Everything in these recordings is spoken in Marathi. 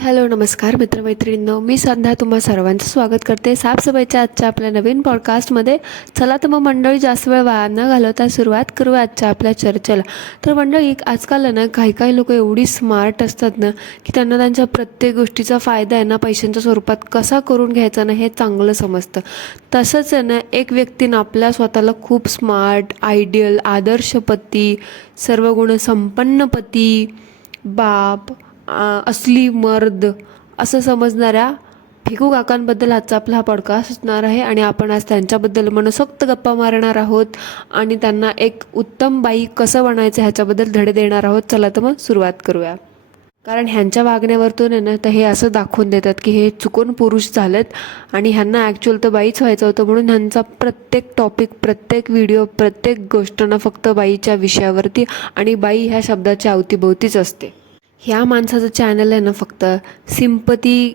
हॅलो नमस्कार मित्रमैत्रिणींनो, मी संध्या तुम्हा सर्वांचं स्वागत करते साफसफाईच्या आजच्या आपल्या नवीन पॉडकास्टमध्ये. चला तर मग मंडळी, जास्त वेळ वाया न घालवता सुरुवात करूया आजच्या आपल्या चर्चेला. तर मंडळी, आजकाल ना काही लोक एवढी स्मार्ट असतात ना की त्यांना त्यांच्या प्रत्येक गोष्टीचा फायदा आहे ना पैशांच्या स्वरूपात कसा करून घ्यायचा ना हे चांगलं समजतं. तसंच आहे ना, एक व्यक्तीनं आपल्या स्वतःला खूप स्मार्ट, आयडियल, आदर्श पती, सर्व गुण संपन्न पती, बाप, असली मर्द असं समजणाऱ्या भिकू काकांबद्दल आजचा आपला हा पॉडकास्ट असणार आहे. आणि आपण आज त्यांच्याबद्दल मनसोक्त गप्पा मारणार आहोत आणि त्यांना एक उत्तम बाई कसं बनायचं ह्याच्याबद्दल धडे देणार आहोत. चला तर मग सुरुवात करूया. कारण ह्यांच्या वागण्यावरतून आहे ना, तर हे असं दाखवून देतात की हे चुकून पुरुष झालेत आणि ह्यांना ॲक्च्युअल तर बाईच व्हायचं होतं. म्हणून ह्यांचा प्रत्येक टॉपिक, प्रत्येक व्हिडिओ, प्रत्येक गोष्ट ना फक्त बाईच्या विषयावरती आणि बाई ह्या शब्दाच्या अवतीभोवतीच असते. ह्या माणसाचं चॅनल आहे ना फक्त सिम्पती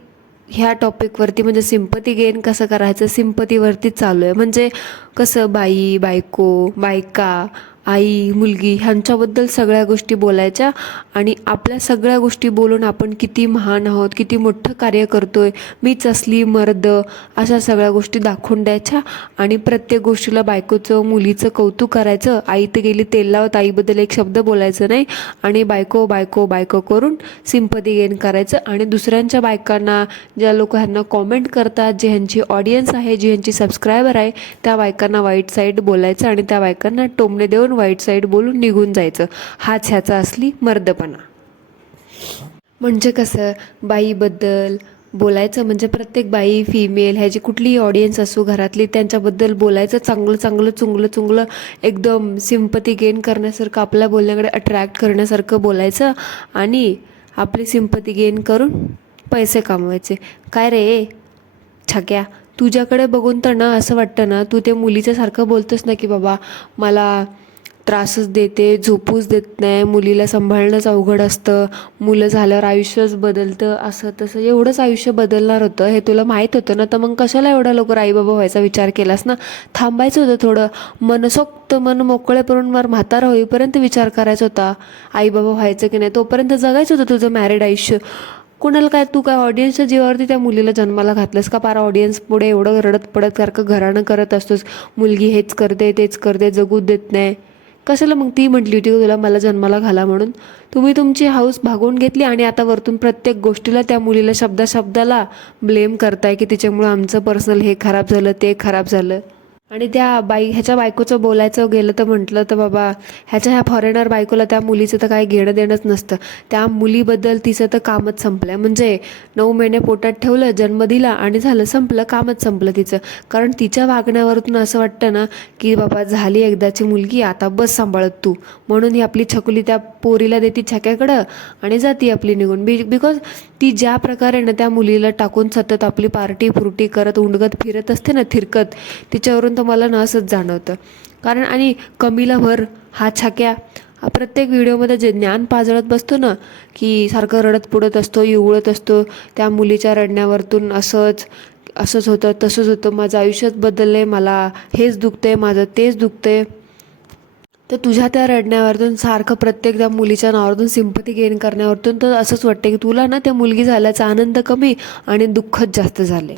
ह्या टॉपिकवरती, म्हणजे सिम्पती गेन कसं करायचं सिम्पतीवरतीच चालू आहे. म्हणजे कसं बाई, बायको, बायका, आई, मुलगी ह्यांच्याबद्दल सगळ्या गोष्टी बोलायच्या आणि आपल्या सगळ्या गोष्टी बोलून आपण किती महान आहोत, किती मोठं कार्य करतोय, मीच असली मर्द, अशा सगळ्या गोष्टी दाखवून द्यायच्या. आणि प्रत्येक गोष्टीला बायकोचं, मुलीचं कौतुक करायचं. आई तर गेली तेल लावत, आईबद्दल एक शब्द बोलायचं नाही आणि बायको बायको बायको करून सिम्पती गेन करायचं. आणि दुसऱ्यांच्या बायकांना, ज्या लोक ह्यांना कॉमेंट करतात, जे ह्यांची ऑडियन्स आहे, जी ह्यांची सबस्क्रायबर आहे, त्या बायकांना वाईट साईड बोलायचं आणि त्या बायकांना टोमणे देऊन वाईट साईड बोलून निघून जायचं. हाच ह्याचा असली मर्दपणा. म्हणजे कसं, बाईबद्दल बोलायचं म्हणजे प्रत्येक बाई, फिमेल, ह्याची कुठलीही ऑडियन्स असो घरातली, त्यांच्याबद्दल बोलायचं चांगलं चांगलं, चुंगलं चुंगलं, एकदम सिम्पती गेन करण्यासारखं, आपल्या बोलण्याकडे अट्रॅक्ट करण्यासारखं बोलायचं आणि आपली सिम्पती गेन करून पैसे कमवायचे. काय रे छक्या, तुझ्याकडे बघून तर ना असं वाटतं ना, तू ते मुलीच्या सारखं बोलतोस ना की बाबा मला त्रासच देते, झोपूच देत नाही, मुलीला सांभाळणंच अवघड असतं, मुलं झाल्यावर आयुष्यच बदलतं, असं तसं. एवढंच आयुष्य बदलणार होतं हे तुला माहीत होतं ना, तर मग कशाला एवढा लवकर आईबाबा व्हायचा विचार केलास ना. थांबायचं होतं थोडं, मनसोक्त मन मोकळे करून म्हातारा होईपर्यंत विचार करायचा होता आईबाबा व्हायचं की नाही. तोपर्यंत जगायचं होतं तुझं मॅरिड आयुष्य. कुणाला काय, तू काय ऑडियन्सच्या जीवावरती त्या मुलीला जन्माला घातलंस का? पार ऑडियन्स पुढे एवढं रडत पडत सारखं घराणं करत असतोस, मुलगी हेच करते तेच करते, जगू देत नाही. कशाला मग ती म्हटली होती तुला मला जन्माला घाला म्हणून? तुम्ही तुमची हाऊस भागवून घेतली आणि आता वरतून प्रत्येक गोष्टीला त्या मुलीला शब्दाला ब्लेम करताय की तिच्यामुळं आमचं पर्सनल हे खराब झालं, ते खराब झालं. आणि त्या ह्याच्या बायकोचं बोलायचं गेलं तर म्हटलं तर बाबा, ह्या फॉरेनर बायकोला त्या मुलीचं तर काही घेणं देणंच नसतं. त्या मुलीबद्दल तिचं तर कामच संपलं. म्हणजे 9 महिने पोटात ठेवलं, जन्म दिला आणि झालं, संपलं, कामच संपलं तिचं. कारण तिच्या वागण्यावरून असं वाटतं ना की बाबा झाली एकदाची मुलगी, आता बस सांभाळत तू. म्हणून ही आपली छकुली त्या पोरीला देती छक्याकडं आणि जाती आपली निघून. बिकॉज ती ज्या प्रकारे ना त्या मुलीला टाकून सतत आपली पार्टी फ्रुटी करत उंडगत फिरत असते ना, थिरकत, तिच्यावरून तर मला ना असंच जाणवतं. कारण आणि कमीला भर हा छाक्या प्रत्येक व्हिडिओमध्ये जे ज्ञान पाजळत बसतो ना की सारखं रडत पुडत असतो, इवळत असतो त्या मुलीच्या रडण्यावरतून, असंच होतं, तसंच होतं, माझं आयुष्यच बदललंय, मला हेच दुखतंय, माझं तेच दुखतंय. तर तुझ्या त्या रडण्यावरतून, सारखं प्रत्येक त्या मुलीच्या नावावरतून सिम्पती गेन करण्यावरतून तर असंच वाटतं की तुला ना त्या मुलगी झाल्याचा आनंद कमी आणि दुःखच जास्त झाले.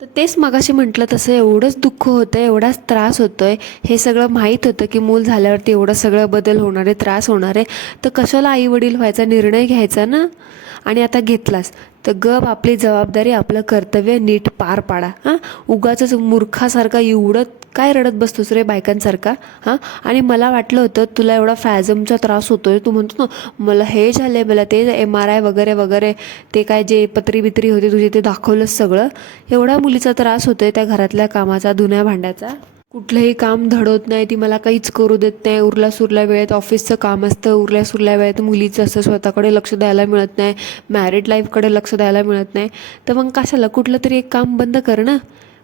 तर तेच मगाशी म्हटलं तसं, एवढंच दुःख होतं, एवढाच त्रास होतोय, हे सगळं माहीत होतं की मूल झाल्यावरती एवढं सगळं बदल होणार आहे, त्रास होणार आहे, तर कशाला आईवडील व्हायचा निर्णय घ्यायचा ना. आणि आता घेतलास तर गप आपली जबाबदारी, आपलं कर्तव्य नीट पार पाडा. उगाचच मूर्खासारखा एवढं काय रडत बसतोस रे बायकांसारखा? आणि मला वाटलं होतं तुला एवढा फॅझमचा त्रास होतोय, तू म्हणतो ना मला हे झालं आहे, मला ते MRI वगैरे वगैरे, ते काय जे पत्री बित्री होते तुझे ते दाखवलंच सगळं. एवढा मुलीचा त्रास होतोय त्या घरातल्या कामाचा, धुण्या भांड्याचा. कुठलंही काम धडवत नाही ती, मला काहीच करू देत नाही, उरल्या सुरल्या वेळेत ऑफिसचं काम असतं, उरल्या सुरल्या वेळेत मुलीचं असं स्वतःकडे लक्ष द्यायला मिळत नाही, मॅरिड लाईफकडे लक्ष द्यायला मिळत नाही. तर मग कशाला, कुठलं तरी एक काम बंद कर ना.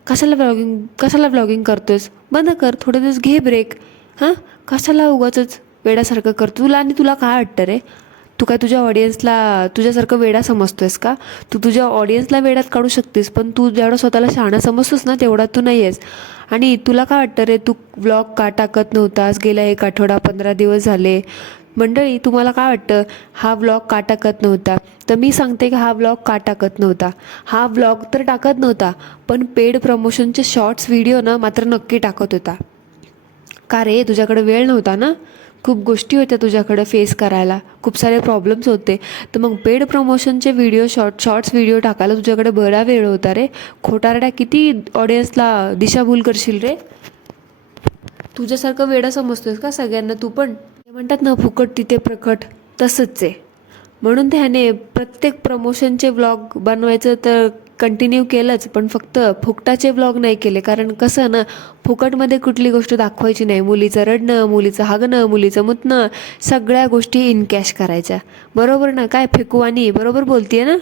कशाला व्लॉगिंग करतोयस? बंद कर, थोडे दिवस घे ब्रेक. कशाला उगाचच वेड्यासारखं करतो तुला? आणि तुला काय वाटतं रे, तू काय तुझ्या ऑडियन्सला तुझ्यासारखं वेडा समजतोयस का? तू तुझ्या ऑडियन्सला वेड्यात काढू शकतेस, पण तू जेवढं स्वतःला शहाणा समजतोस ना तेवढा तू नाही आहेस. आणि तुला काय वाटतं रे, तू व्लॉग का टाकत नव्हतास गेल्या 1 आठवडा 15 दिवस झाले? मंडळी, तुम्हाला काय वाटतं हा व्लॉग का टाकत नव्हता? तर मी सांगते की हा व्लॉग का टाकत नव्हता. हा व्लॉग तर टाकत नव्हता, पण पेड प्रमोशनचे शॉर्ट्स व्हिडिओ ना मात्र नक्की टाकत होता. का रे, तुझ्याकडे वेळ नव्हता ना? खूप गोष्टी होत्या तुझ्याकडे फेस करायला, खूप सारे प्रॉब्लेम्स होते. तर मग पेड प्रमोशनचे व्हिडिओ शॉर्ट्स व्हिडिओ टाकायला तुझ्याकडे बरा वेळ होता रे. खोटारड्या, किती ऑडियन्सला दिशाभूल करशील रे. तुझ्यासारखं वेडा समजतोस का सगळ्यांना तू पण? ते म्हणतात ना, फुकट तिथे प्रकट, तसंच आहे. म्हणून त्याने प्रत्येक प्रमोशनचे व्लॉग बनवायचं तर कंटिन्यू केलंच, पण फक्त फुकटाचे व्लॉग नाही केले. कारण कसं ना, फुकटमध्ये कुठली गोष्ट दाखवायची नाही. मुलीचं रडणं, मुलीचं हागणं, मुलीचं मुतणं, सगळ्या गोष्टी इन कॅश करायच्या. बरोबर ना? काय फेकवानी बरोबर बोलतीये ना?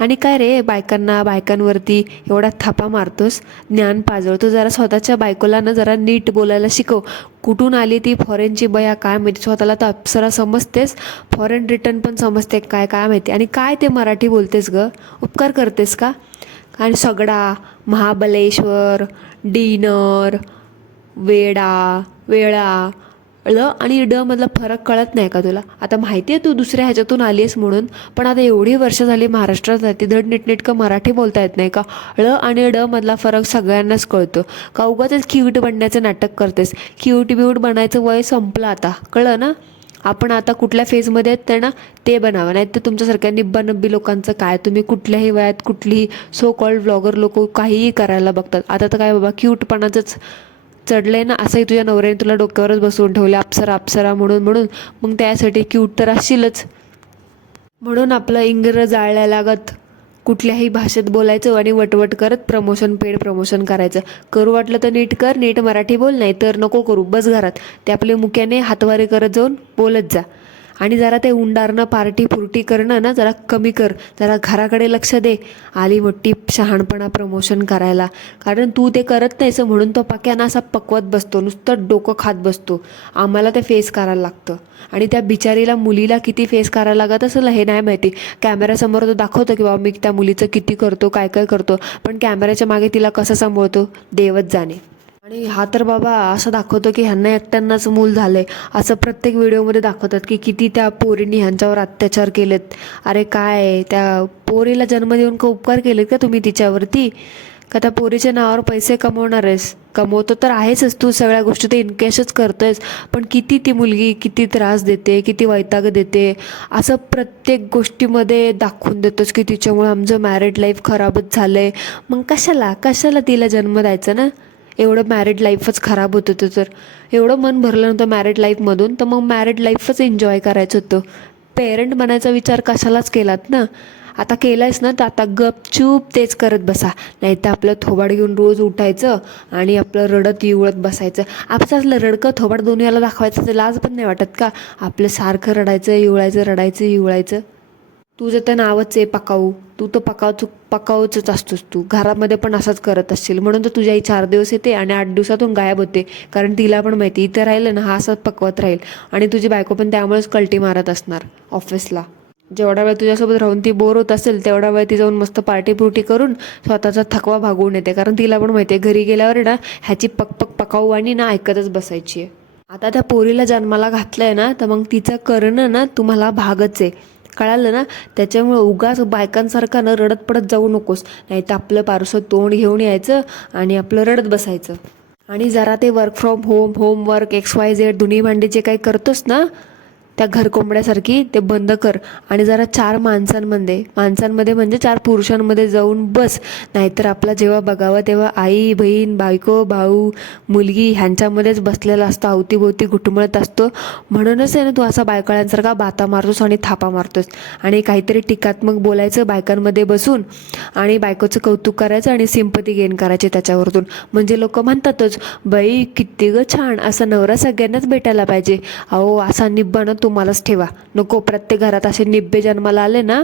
आणि काय रे, बायकांवरती एवढा थापा मारतोस, ज्ञान पाजळतो. जरा स्वतःच्या बायकोला ना जरा नीट बोलायला शिकव. कुठून आली ती फॉरेनची बया काय माहिती, स्वतःला तर अप्सरा समजतेस, फॉरेन रिटर्न पण समजते काय काय माहिती. आणि काय ते मराठी बोलतेस ग, उपकार करतेस का? आणि सगळा महाबलेश्वर, डिनर, वेळा ळ आणि ड मधला फरक कळत नाही का तुला? आता माहिती आहे तू दुसऱ्या ह्याच्यातून आली आहेस म्हणून, पण आता एवढी वर्ष झाली महाराष्ट्रात राहते, धड नीटनेटकं मराठी बोलता येत नाही का? ळ आणि ड मधला फरक सगळ्यांनाच कळतो का? उगाचच क्यूट बनण्याचं नाटक करतेस. क्यूट ब्यूट बनायचं वय संपलं आता, कळलं ना? आपण आता कुठल्या फेजमध्ये आहेत तर ना ते बनावं, नाही तर तुमच्यासारख्या निब्बी लोकांचं काय, तुम्ही कुठल्याही वयात कुठलीही सो कॉल्ड व्लॉगर लोक काहीही करायला बघतात. आता तर काय बाबा, क्यूटपणाचंच चढलंय ना, असंही तुझ्या नवऱ्याने तुला डोक्यावरच बसवून ठेवले, अप्सरा अप्सरा म्हणून म्हणून. मग त्यासाठी क्यूट तर असशीलच. म्हणून आपलं इंग्रज जाळल्या लागत कुठल्याही भाषेत बोलायचं आणि वटवट करत पेड प्रमोशन करायचं. करू वाटलं तर नीट कर, नीट मराठी बोल, नाही तर नको करू, बस घरात. ते आपले मुक्याने हातवारे करत जाऊन बोलत जा. आणि जरा ते उंडारणं, पार्टी फुर्टी करणं ना जरा कमी कर. जरा घराकडे लक्ष दे. आली मोठी शहाणपणा प्रमोशन करायला. कारण तू ते करत नाहीस म्हणून तो पाक्यानं असा पकवत बसतो, नुसतं डोकं खात बसतो. आम्हाला ते फेस करायला लागतं. आणि त्या बिचारीला मुलीला किती फेस करायला लागत असेल हे नाही माहिती. कॅमेऱ्यासमोर तो दाखवतो की बाबा मी त्या मुलीचं किती करतो, काय काय करतो, पण कॅमेऱ्याच्या मागे तिला कसं सांभाळतो देवच जाणे. आणि हा तर बाबा असं दाखवतो की ह्यांना एकट्यांनाच मूल झालंय, असं प्रत्येक व्हिडिओमध्ये दाखवतात की किती त्या पोरींनी ह्यांच्यावर अत्याचार केलेत. अरे काय, त्या पोरीला जन्म देऊन का उपकार केलेत का तुम्ही तिच्यावरती? का त्या पोरीच्या नावावर पैसे कमवणार आहेस? कमवतो तर आहेसच तू, सगळ्या गोष्टी ते इनकॅशच करतोयस, पण किती ती मुलगी किती त्रास देते, किती वैताग देते, असं प्रत्येक गोष्टीमध्ये दाखवून देतोस की तिच्यामुळे आमचं मॅरिड लाईफ खराबच झालंय. मग कशाला तिला जन्म द्यायचा ना? एवढं मॅरिड लाईफच खराब होत होतं तर, एवढं मन भरलं नव्हतं मॅरिड लाईफमधून, तर मग मॅरिड लाईफच एन्जॉय करायचं होतं. पेरेंट बनायचा विचार कशालाच केलात ना? आता केलायस ना, तर आता गपचूप तेच करत बसा. नाही तर आपलं थोबाड घेऊन रोज उठायचं आणि आपलं रडत इवळत बसायचं. आपलं रडकं थोबाड दुनियाला दाखवायचं, तर लाज पण नाही वाटत का? आपलं सारखं रडायचं इवळायचं. तुझं तर नावच आहे पकाऊ. तू तर पकाऊच असतोस. तू घरामध्ये पण असंच करत असशील, म्हणून तर तुझी आई 4 दिवस येते आणि 8 दिवसातून गायब होते. कारण तिला पण माहिती इथं राहिलं ना हा असंच पकवत राहील. आणि तुझी बायको पण त्यामुळेच कल्टी मारत असणार ऑफिसला. जेवढा वेळ तुझ्यासोबत राहून ती बोर होत असेल, तेवढा वेळ ती जाऊन मस्त पार्टी पुर्टी करून स्वतःचा थकवा भागवून येते. कारण तिला पण माहिती आहे घरी गेल्यावर ना ह्याची पकाऊ आणि ना ऐकतच बसायची आहे. आता त्या पोरीला जन्माला घातलंय ना, तर मग तिचं करणं ना तुम्हाला भागच आहे, कळालं ना? त्याच्यामुळे उगाच बायकांसारखं ना रडत पडत जाऊ नकोस. नाही तर आपलं पारसं तोंड घेऊन यायचं आणि आपलं रडत बसायचं. आणि जरा ते वर्क फ्रॉम होमवर्क XYZ धुणी भांडी जे काही करतोस ना त्या घरकोंबड्यासारखी, ते बंद कर. आणि जरा 4 माणसांमध्ये म्हणजे 4 पुरुषांमध्ये जाऊन बस. नाहीतर आपला जेव्हा बघावं तेव्हा आई, बहीण, बायको, भाऊ, मुलगी ह्यांच्यामध्येच बसलेला असतो, अवतीभोवती घुटमळत असतो. म्हणूनच आहे ना तू असा बायकाळ्यांसारखा बाता मारतोस आणि थापा मारतोस. आणि काहीतरी टीकात्मक बोलायचं बायकांमध्ये बसून, आणि बायकोचं कौतुक करायचं आणि सिंपती गेन करायची त्याच्यावरतून. म्हणजे लोक म्हणतातच, बाई किती ग छान, असा नवरा सगळ्यांनाच भेटायला पाहिजे. अहो असा निब्बानं तुम्हालाच ठेवा. नको, प्रत्येक घरात असे निब्बे जन्माला आले ना,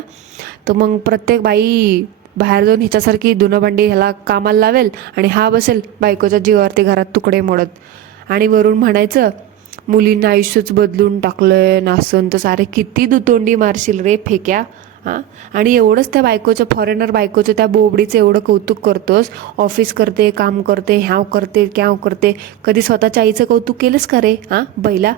तर मग प्रत्येक बाई बाहेर जाऊन हिच्यासारखी धुणं भांडी ह्याला कामाला लावेल आणि हा बसेल बायकोच्या जीवावरती घरात तुकडे मोडत. आणि वरून म्हणायचं मुलींना आयुष्यच बदलून टाकलंय, नासन तर सारे किती दुतोंडी मारशील रे फेक्या. हां, आणि एवढंच त्या बायकोचं, फॉरेनर बायकोचं, त्या बोबडीचं एवढं कौतुक करतोस. ऑफिस करते, काम करते, ह्याव करते, क्याव करते. कधी स्वतःच्या आईचं कौतुक केलंस का रे? हां बैला,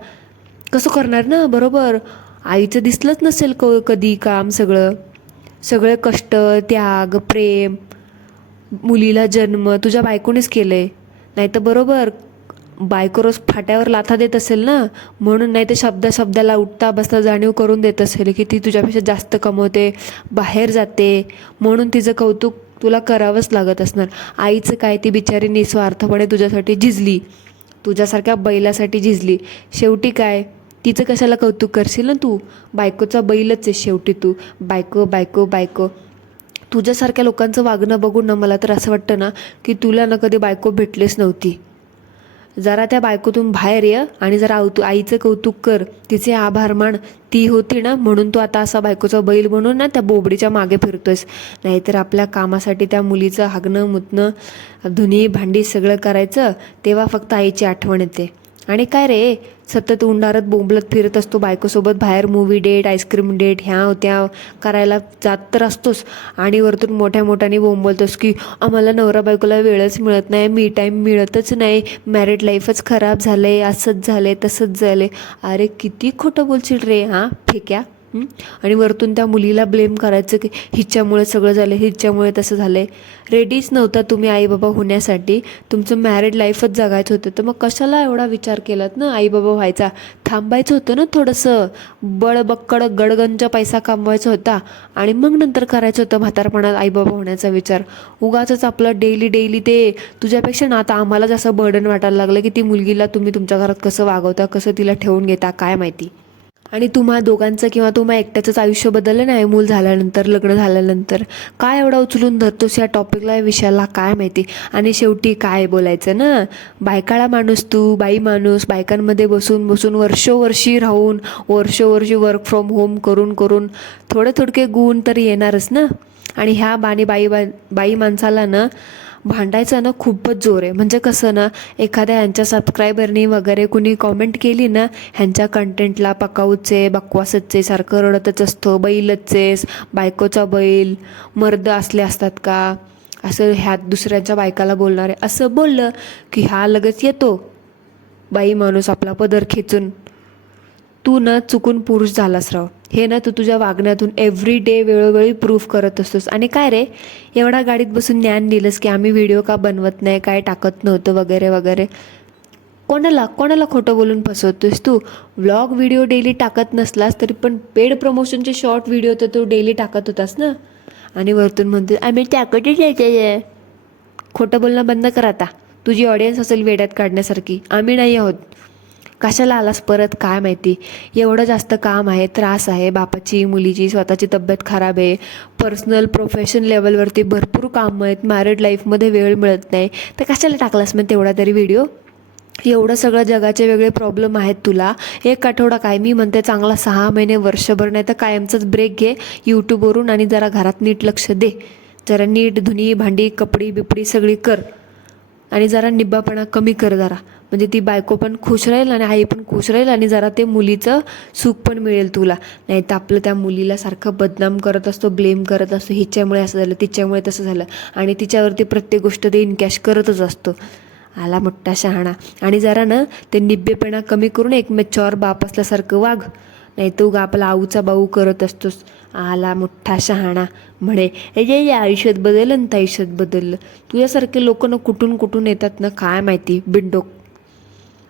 कसं करणार ना, बरोबर. आईचं दिसलंच नसेल कधी काम सगळे कष्ट, त्याग, प्रेम, मुलीला जन्म तुझ्या बायकोनेच केलंय. नाही तर बरोबर बायको रोज फाट्यावर लाथा देत असेल ना, म्हणून नाही तर शब्दाला उठता बसता जाणीव करून देत असेल की ती तुझ्यापेक्षा जास्त कमवते, बाहेर जाते, म्हणून तिचं कौतुक तुला करावंच लागत असणार. आईचं काय, ती बिचारी निस्वार्थपणे तुझ्यासाठी झिजली, तुझ्यासारख्या बैलासाठी झिजली. शेवटी काय, तिचं कशाला कौतुक करशील ना तू. बायकोचा बैलच आहे शेवटी तू. बायको बायको बायको. तुझ्यासारख्या लोकांचं वागणं बघून ना मला तर असं वाटतं ना की तुला ना कधी बायको भेटलीच नव्हती. जरा त्या बायकोतून बाहेर ये आणि जरा आईचं कौतुक कर, तिचे आभार मान. ती होती ना म्हणून तू आता असा बायकोचा बैल म्हणून ना त्या बोबडीच्या मागे फिरतोयस. नाहीतर आपल्या कामासाठी त्या मुलीचं हागणं मुतणं, धुणी भांडी सगळं करायचं, तेव्हा फक्त आईची आठवण येते. आणि काय रे, सतत उंडारत बोंबलत फिरत असतो बायकोसोबत बाहेर, मूवी डेट, आईस्क्रीम डेट, ह्या त्या करायला जात तर असतोस आणि वरतून मोठ्या मोठ्याने बोंबलतोस की आम्हाला नवरा बायकोला वेळच मिळत नाही, मी टाईम मिळतच नाही, मॅरिड लाईफच खराब झालं आहे, असंच झालं आहे तसंच झालं आहे. अरे किती खोटं बोलशील रे, हां फेक्या. आणि वरतून त्या मुलीला ब्लेम करायचं की हिच्यामुळे सगळं झालं, हिच्यामुळे तसं झालं आहे. रेडीच नव्हता तुम्ही आईबाबा होण्यासाठी, तुमचं मॅरिड लाईफच जगायचं होतं, तर मग कशाला एवढा विचार केलात ना आईबाबा व्हायचा. थांबायचं होतं ना थोडंसं, बळबक्कड गडगंज पैसा कमवायचा होता आणि मग नंतर करायचं होतं म्हातारपणात आईबाबा होण्याचा विचार. उगाचच आपलं डेली ते तुझ्यापेक्षा ना आता आम्हाला जसं बर्डन वाटायला लागलं की ती मुलगीला तुम्ही तुमच्या घरात कसं वागवता, कसं तिला ठेवून घेता काय माहिती. आणि तुम्हा दोघांचं किंवा तुम्हा एकट्याचंच आयुष्य बदललं नाही मूल झाल्यानंतर, लग्न झाल्यानंतर. काय एवढा उचलून धरतोस या टॉपिकला, या विषयाला काय माहिती. आणि शेवटी काय बोलायचं ना, बायकाळा माणूस तू, बाई माणूस, बायकांमध्ये बसून बसून वर्षोवर्षी राहून, वर्षोवर्षी वर्क फ्रॉम होम करून थोडे गुण तर येणारच ना. आणि ह्या बाई माणसाला ना भांडायचं ना खूपच जोर आहे. म्हणजे कसं ना, एखाद्या ह्यांच्या सबस्क्रायबरनी वगैरे कुणी कॉमेंट केली ना ह्यांच्या कंटेंटला, पकाऊचे बकवासचे, सारखं रडतच असतो, बैलचेस, बायकोचा बैल, मर्द असले असतात का, असं ह्या दुसऱ्यांच्या बायकाला बोलणारे, असं बोललं की हा लगेच येतो बाई माणूस आपला पदर खेचून. तू ना चुकून पुरुष झालास राव, हे ना तू तुझ्या वागण्यातून एव्हरी डे वेळोवेळी प्रूफ करत असतोस. आणि काय रे, एवढा गाडीत बसून ज्ञान दिलंस की आम्ही व्हिडिओ का बनवत नाही, काय टाकत नव्हतं वगैरे वगैरे. कोणाला खोटं बोलून फसवतोस तू. व्लॉग व्हिडिओ डेली टाकत नसलास तरी पण पेड प्रमोशनचे शॉर्ट व्हिडिओ तर तू डेली टाकत होतास ना. आणि वरतून म्हणतो आम्ही टाकतच आहे. खोटं बोलणं बंद कर आता. तुझी ऑडियन्स असेल वेड्यात काढण्यासारखी, आम्ही नाही आहोत. कशाला आलास परत काय माहिती. एवढं जास्त काम आहे, त्रास आहे, बापाची, मुलीची, स्वतःची तब्येत खराब आहे, पर्सनल प्रोफेशन लेवलवरती भरपूर कामं आहेत, मॅरिड लाईफमध्ये वेळ मिळत नाही, तर कशाला टाकलास मग तेवढा तरी व्हिडिओ. एवढं सगळं जगाचे वेगळे प्रॉब्लेम आहेत तुला. एक आठवडा काय, मी म्हणते चांगला 6 महिने, वर्षभर नाही तर कायमचाच ब्रेक घे यूट्यूबवरून आणि जरा घरात नीट लक्ष दे. जरा नीट धुणी भांडी कपडी बिपडी सगळी कर आणि जरा निब्बापणा कमी कर जरा. म्हणजे ती बायको पण खुश राहील आणि आई पण खुश राहील आणि जरा ते मुलीचं सुख पण मिळेल तुला. नाही तर आपलं त्या मुलीला सारखं बदनाम करत असतो, ब्लेम करत असतो, हिच्यामुळे असं झालं, तिच्यामुळे तसं झालं, आणि तिच्यावरती प्रत्येक गोष्ट ते इनकॅश करतच असतो. आला मोठा शहाणा. आणि जरा ना ते निब्बेपणा कमी करून एक मॅच्युअर बाप असल्यासारखं वाघ. नाही तो गा आपला आऊचा बाऊ करत असतोस. आला मोठा शहाणा. म्हणे हे आयुष्यात बदललं आणि आयुष्यात बदललं. तुझ्यासारखे लोक ना कुठून येतात ना काय माहिती, बिंडोक.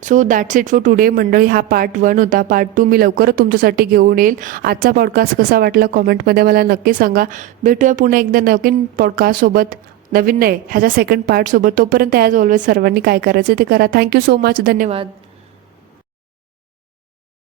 So that's it for today मंडळी. हा पार्ट 1 होता. पार्ट 2 मी लवकरच तुमच्यासाठी घेऊन येईल. आजचा पॉडकास्ट कसा वाटला कॉमेंटमध्ये मला नक्की सांगा. भेटूया पुन्हा एकदा नवीन पॉडकास्टसोबत. नवीन नाही, ह्याचा सेकंड पार्टसोबत. तोपर्यंत ॲज ऑलवेज सर्वांनी काय करायचं ते करा. Thank you so much. धन्यवाद.